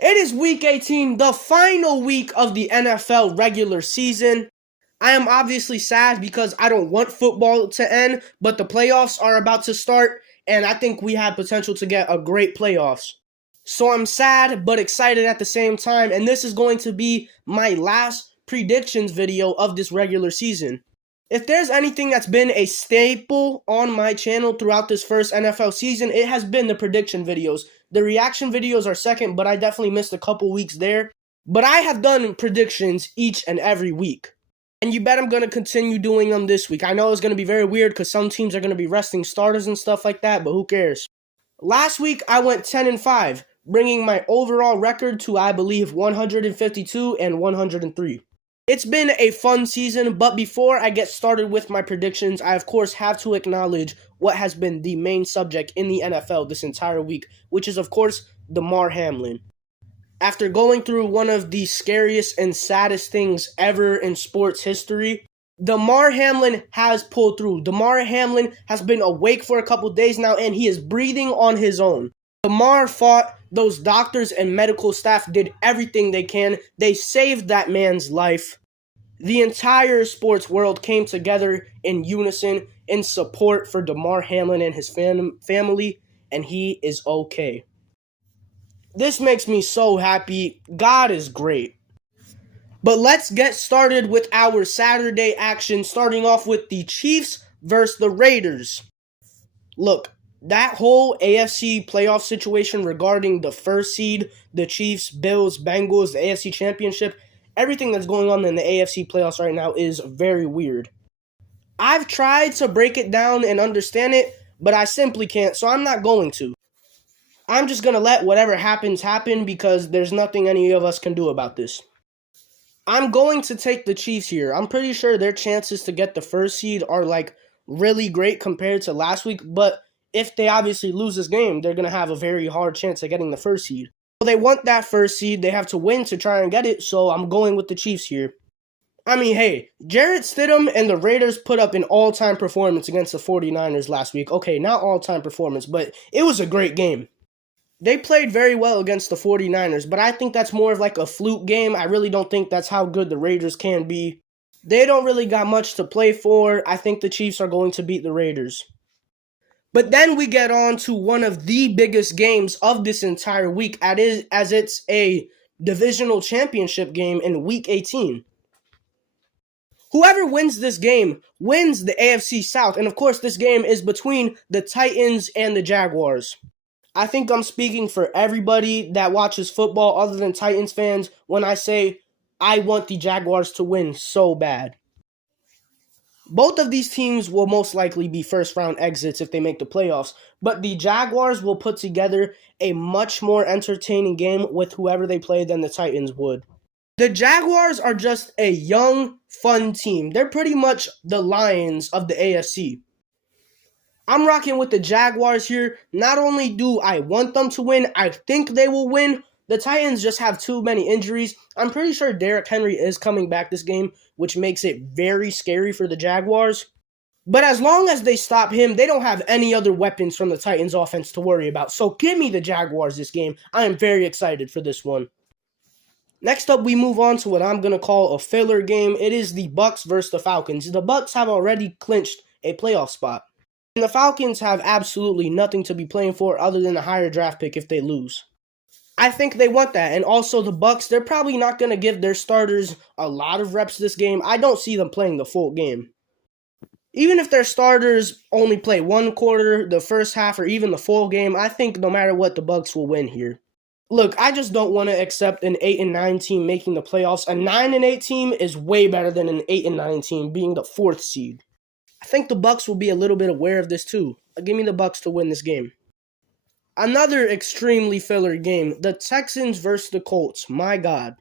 It is week 18, the final week of the NFL regular season. I am obviously sad because I don't want football to end, but the playoffs are about to start, and I think we have potential to get a great playoffs. So I'm sad but excited at the same time, and this is going to be my last predictions video of this regular season. If there's anything that's been a staple on my channel throughout this first NFL season, it has been the prediction videos. The reaction videos are second, but I definitely missed a couple weeks there. But I have done predictions each and every week. And you bet I'm going to continue doing them this week. I know it's going to be very weird because some teams are going to be resting starters and stuff like that, but who cares? Last week, I went 10-5, bringing my overall record to, I believe, 152 and 103. It's been a fun season, but before I get started with my predictions, I of course have to acknowledge what has been the main subject in the NFL this entire week, which is of course Damar Hamlin. After going through one of the scariest and saddest things ever in sports history, Damar Hamlin has pulled through. Damar Hamlin has been awake for a couple days now, and he is breathing on his own. Damar fought. Those doctors and medical staff did everything they can. They saved that man's life. The entire sports world came together in unison in support for Damar Hamlin and his family, and he is okay. This makes me so happy. God is great. But let's get started with our Saturday action, starting off with the Chiefs versus the Raiders. Look, that whole AFC playoff situation regarding the first seed, the Chiefs, Bills, Bengals, the AFC Championship, everything that's going on in the AFC playoffs right now is very weird. I've tried to break it down and understand it, but I simply can't, so I'm not going to. I'm just going to let whatever happens happen because there's nothing any of us can do about this. I'm going to take the Chiefs here. I'm pretty sure their chances to get the first seed are really great compared to last week, but if they obviously lose this game, they're going to have a very hard chance of getting the first seed. So they want that first seed. They have to win to try and get it, so I'm going with the Chiefs here. I mean, hey, Jarrett Stidham and the Raiders put up an all-time performance against the 49ers last week. Okay, not all-time performance, but it was a great game. They played very well against the 49ers, but I think that's more of like a fluke game. I really don't think that's how good the Raiders can be. They don't really got much to play for. I think the Chiefs are going to beat the Raiders. But then we get on to one of the biggest games of this entire week, as it's a divisional championship game in Week 18. Whoever wins this game wins the AFC South, and of course this game is between the Titans and the Jaguars. I think I'm speaking for everybody that watches football other than Titans fans when I say I want the Jaguars to win so bad. Both of these teams will most likely be first-round exits if they make the playoffs, but the Jaguars will put together a much more entertaining game with whoever they play than the Titans would. The Jaguars are just a young, fun team. They're pretty much the Lions of the AFC. I'm rocking with the Jaguars here. Not only do I want them to win, I think they will win. The Titans just have too many injuries. I'm pretty sure Derrick Henry is coming back this game, which makes it very scary for the Jaguars. But as long as they stop him, they don't have any other weapons from the Titans offense to worry about. So give me the Jaguars this game. I am very excited for this one. Next up, we move on to what I'm going to call a filler game. It is the Bucs versus the Falcons. The Bucs have already clinched a playoff spot. And the Falcons have absolutely nothing to be playing for other than a higher draft pick if they lose. I think they want that. And also the Bucs, they're probably not going to give their starters a lot of reps this game. I don't see them playing the full game. Even if their starters only play one quarter, the first half, or even the full game, I think no matter what, the Bucs will win here. Look, I just don't want to accept an 8-9 team making the playoffs. A 9-8 team is way better than an 8-9 team being the 4th seed. I think the Bucs will be a little bit aware of this too. Give me the Bucs to win this game. Another extremely filler game, the Texans versus the Colts. My God.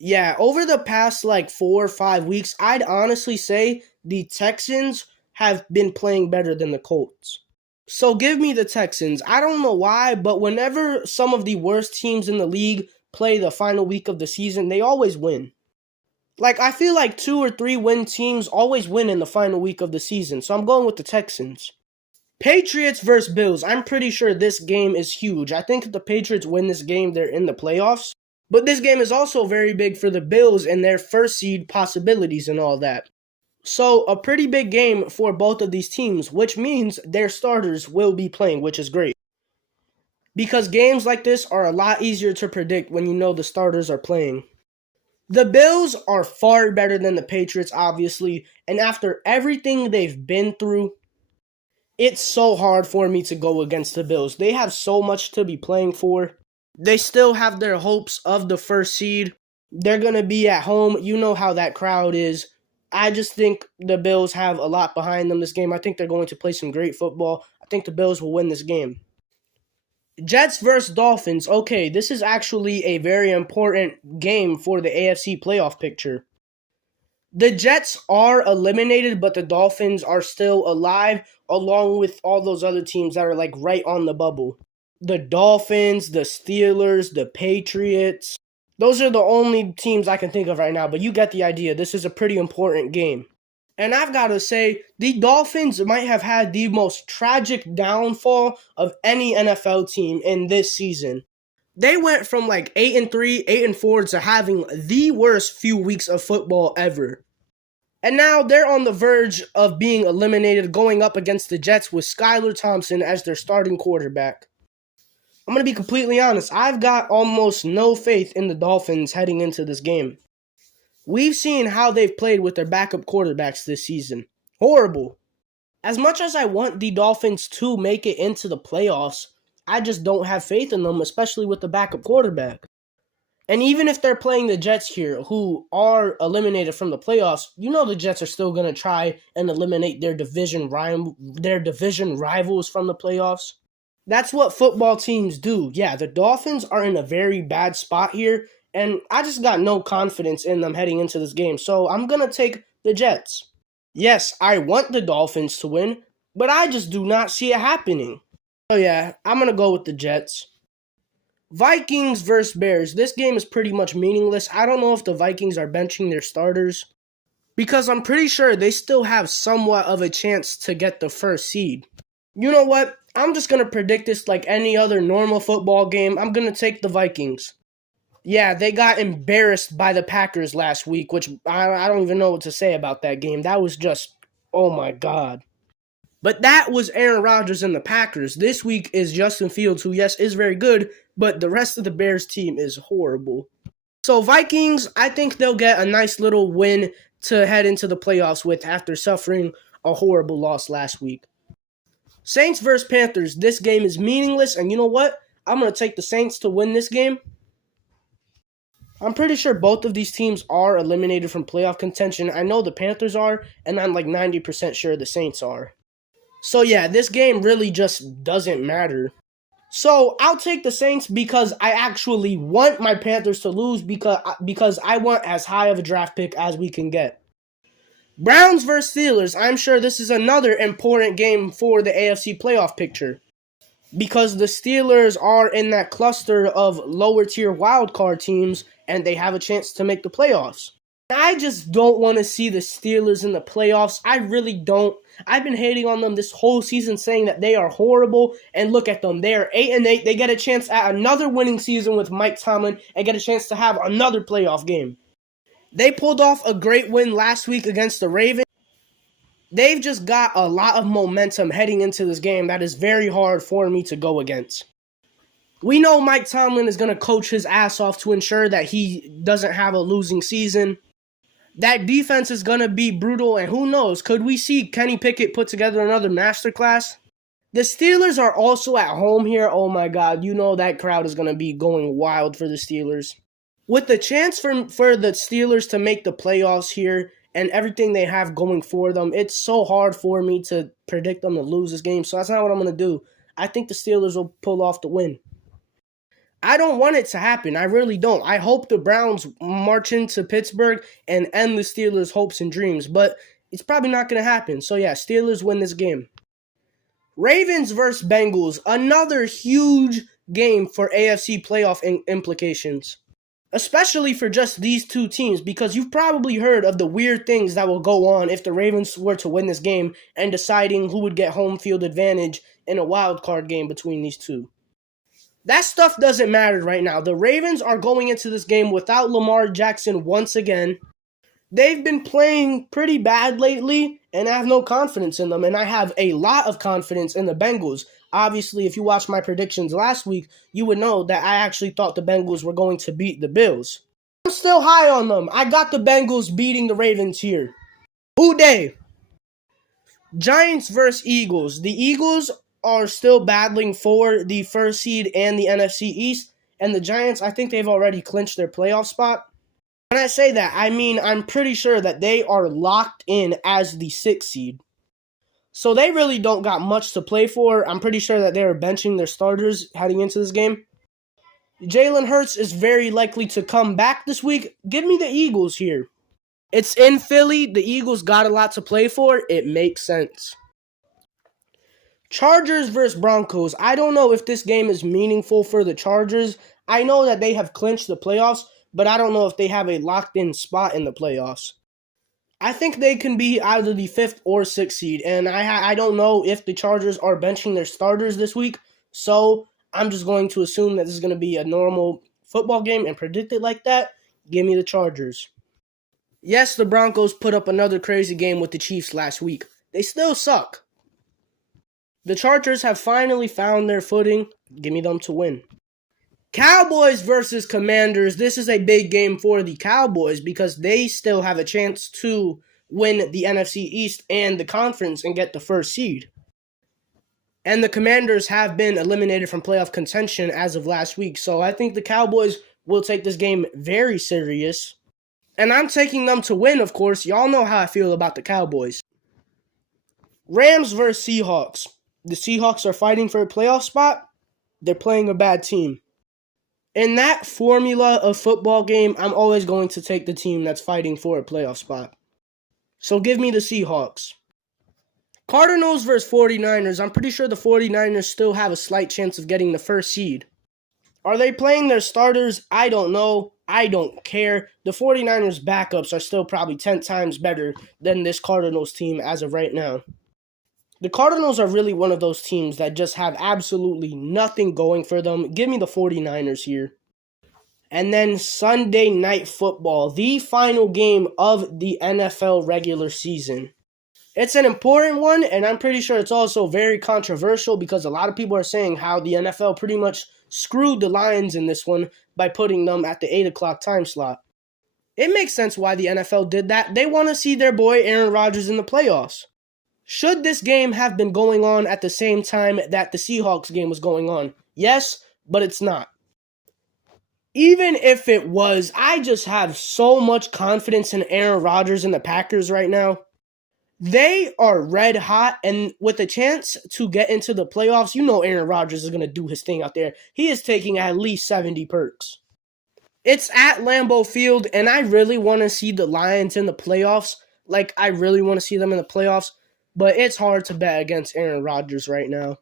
Yeah, over the past 4 or 5 weeks, I'd honestly say the Texans have been playing better than the Colts. So give me the Texans. I don't know why, but whenever some of the worst teams in the league play the final week of the season, they always win. I feel like 2 or 3 win teams always win in the final week of the season, so I'm going with the Texans. Patriots versus Bills. I'm pretty sure this game is huge. I think if the Patriots win this game, they're in the playoffs. But this game is also very big for the Bills and their first seed possibilities and all that. So a pretty big game for both of these teams, which means their starters will be playing, which is great. Because games like this are a lot easier to predict when you know the starters are playing. The Bills are far better than the Patriots, obviously, and after everything they've been through, it's so hard for me to go against the Bills. They have so much to be playing for. They still have their hopes of the first seed. They're going to be at home. You know how that crowd is. I just think the Bills have a lot behind them this game. I think they're going to play some great football. I think the Bills will win this game. Jets versus Dolphins. Okay, this is actually a very important game for the AFC playoff picture. The Jets are eliminated, but the Dolphins are still alive, along with all those other teams that are like right on the bubble. The Dolphins, the Steelers, the Patriots. Those are the only teams I can think of right now, but you get the idea. This is a pretty important game. And I've got to say, the Dolphins might have had the most tragic downfall of any NFL team in this season. They went from like 8-3, 8-4 to having the worst few weeks of football ever. And now they're on the verge of being eliminated, going up against the Jets with Skylar Thompson as their starting quarterback. I'm going to be completely honest. I've got almost no faith in the Dolphins heading into this game. We've seen how they've played with their backup quarterbacks this season. Horrible. As much as I want the Dolphins to make it into the playoffs, I just don't have faith in them, especially with the backup quarterback. And even if they're playing the Jets here, who are eliminated from the playoffs, you know the Jets are still going to try and eliminate their division rivals from the playoffs. That's what football teams do. Yeah, the Dolphins are in a very bad spot here, and I just got no confidence in them heading into this game, so I'm going to take the Jets. Yes, I want the Dolphins to win, but I just do not see it happening. So yeah, I'm going to go with the Jets. Vikings versus Bears. This game is pretty much meaningless. I don't know if the Vikings are benching their starters, because I'm pretty sure they still have somewhat of a chance to get the first seed. You know what? I'm just going to predict this like any other normal football game. I'm going to take the Vikings. Yeah, they got embarrassed by the Packers last week, which I don't even know what to say about that game. That was just, oh my God. But that was Aaron Rodgers and the Packers. This week is Justin Fields, who, yes, is very good, but the rest of the Bears team is horrible. So Vikings, I think they'll get a nice little win to head into the playoffs with after suffering a horrible loss last week. Saints versus Panthers. This game is meaningless, and you know what? I'm going to take the Saints to win this game. I'm pretty sure both of these teams are eliminated from playoff contention. I know the Panthers are, and I'm like 90% sure the Saints are. So yeah, this game really just doesn't matter. So I'll take the Saints because I actually want my Panthers to lose because I want as high of a draft pick as we can get. Browns versus Steelers. I'm sure this is another important game for the AFC playoff picture, because the Steelers are in that cluster of lower tier wildcard teams and they have a chance to make the playoffs. I just don't want to see the Steelers in the playoffs. I really don't. I've been hating on them this whole season, saying that they are horrible, and look at them. They are 8-8. They get a chance at another winning season with Mike Tomlin and get a chance to have another playoff game. They pulled off a great win last week against the Ravens. They've just got a lot of momentum heading into this game that is very hard for me to go against. We know Mike Tomlin is going to coach his ass off to ensure that he doesn't have a losing season. That defense is going to be brutal, and who knows, could we see Kenny Pickett put together another masterclass? The Steelers are also at home here. Oh my God, you know that crowd is going to be going wild for the Steelers. With the chance for the Steelers to make the playoffs here and everything they have going for them, it's so hard for me to predict them to lose this game, so that's not what I'm going to do. I think the Steelers will pull off the win. I don't want it to happen. I really don't. I hope the Browns march into Pittsburgh and end the Steelers' hopes and dreams, but it's probably not going to happen. So yeah, Steelers win this game. Ravens versus Bengals. Another huge game for AFC playoff implications. especially for just these two teams, because you've probably heard of the weird things that will go on if the Ravens were to win this game and deciding who would get home field advantage in a wild card game between these two. That stuff doesn't matter right now. The Ravens are going into this game without Lamar Jackson once again. They've been playing pretty bad lately, and I have no confidence in them, and I have a lot of confidence in the Bengals. Obviously, if you watched my predictions last week, you would know that I actually thought the Bengals were going to beat the Bills. I'm still high on them. I got the Bengals beating the Ravens here. Who dey? Giants versus Eagles. The Eagles are still battling for the first seed and the NFC East, and the Giants, I think they've already clinched their playoff spot. When I say that, I mean I'm pretty sure that they are locked in as the 6th seed. So they really don't got much to play for. I'm pretty sure that they're benching their starters heading into this game. Jalen Hurts is very likely to come back this week. Give me the Eagles here. It's in Philly. The Eagles got a lot to play for. It makes sense. Chargers versus Broncos. I don't know if this game is meaningful for the Chargers. I know that they have clinched the playoffs, but I don't know if they have a locked-in spot in the playoffs. I think they can be either the 5th or 6th seed, and I don't know if the Chargers are benching their starters this week, so I'm just going to assume that this is going to be a normal football game and predict it like that. Give me the Chargers. Yes, the Broncos put up another crazy game with the Chiefs last week. They still suck. The Chargers have finally found their footing. Give me them to win. Cowboys versus Commanders. This is a big game for the Cowboys because they still have a chance to win the NFC East and the conference and get the first seed. And the Commanders have been eliminated from playoff contention as of last week. So I think the Cowboys will take this game very serious. And I'm taking them to win, of course. Y'all know how I feel about the Cowboys. Rams versus Seahawks. The Seahawks are fighting for a playoff spot. They're playing a bad team. In that formula of football game, I'm always going to take the team that's fighting for a playoff spot. So give me the Seahawks. Cardinals versus 49ers. I'm pretty sure the 49ers still have a slight chance of getting the first seed. Are they playing their starters? I don't know. I don't care. The 49ers backups are still probably 10 times better than this Cardinals team as of right now. The Cardinals are really one of those teams that just have absolutely nothing going for them. Give me the 49ers here. And then Sunday Night Football, the final game of the NFL regular season. It's an important one, and I'm pretty sure it's also very controversial because a lot of people are saying how the NFL pretty much screwed the Lions in this one by putting them at the 8 o'clock time slot. It makes sense why the NFL did that. They want to see their boy Aaron Rodgers in the playoffs. Should this game have been going on at the same time that the Seahawks game was going on? Yes, but it's not. Even if it was, I just have so much confidence in Aaron Rodgers and the Packers right now. They are red hot, and with a chance to get into the playoffs, you know Aaron Rodgers is going to do his thing out there. He is taking at least 70 perks. It's at Lambeau Field, and I really want to see the Lions in the playoffs. I really want to see them in the playoffs. But it's hard to bet against Aaron Rodgers right now.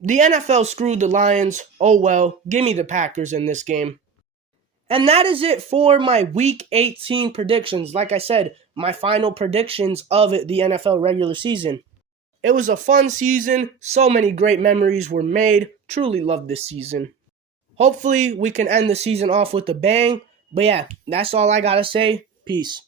The NFL screwed the Lions. Oh well, give me the Packers in this game. And that is it for my Week 18 predictions. Like I said, my final predictions of the NFL regular season. It was a fun season. So many great memories were made. Truly loved this season. Hopefully, we can end the season off with a bang. But yeah, that's all I gotta say. Peace.